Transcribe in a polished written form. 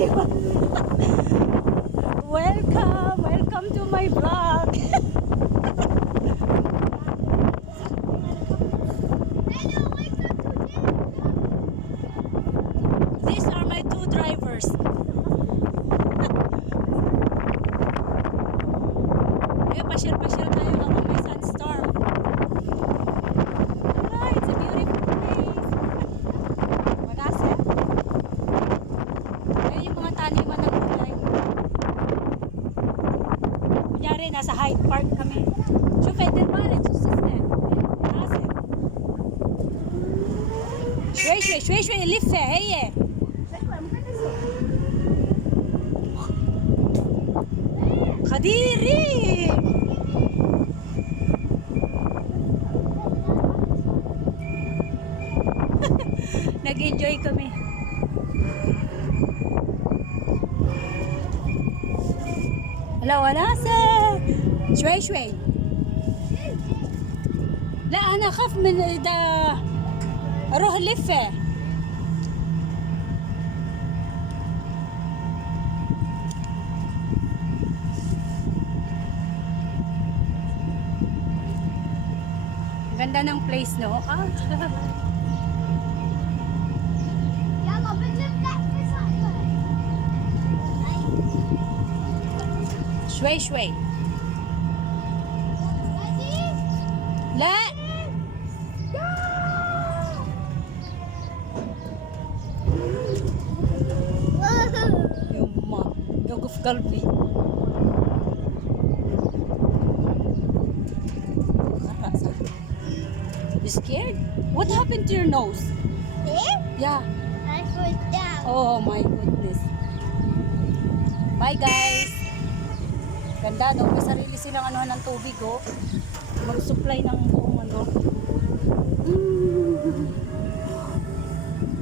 di ba? Welcome to my vlog. These are my two drivers. Ayun, pasyal-pasyal tayo habang may sandstorm. Ah, it's a beautiful place. Manasa. Ayun yung mga taniman ng gulay. Kunyari, nasa Hyde Park kami. شوف المالك شو اسمه ناصر شوي لفه هي خديري nag-enjoy kami. Hello ناصر شوي لا أنا أخاف من إذا أروح لفة. Ganda ng place, no? Ah. شوي لا يما يوقف قلبي. You scared? What happened to your nose? Yeah. I fell down. Oh my goodness. Bye guys. Ganda no, may sarili silang ano ng tubig oh. Mag-supply ng buong ano.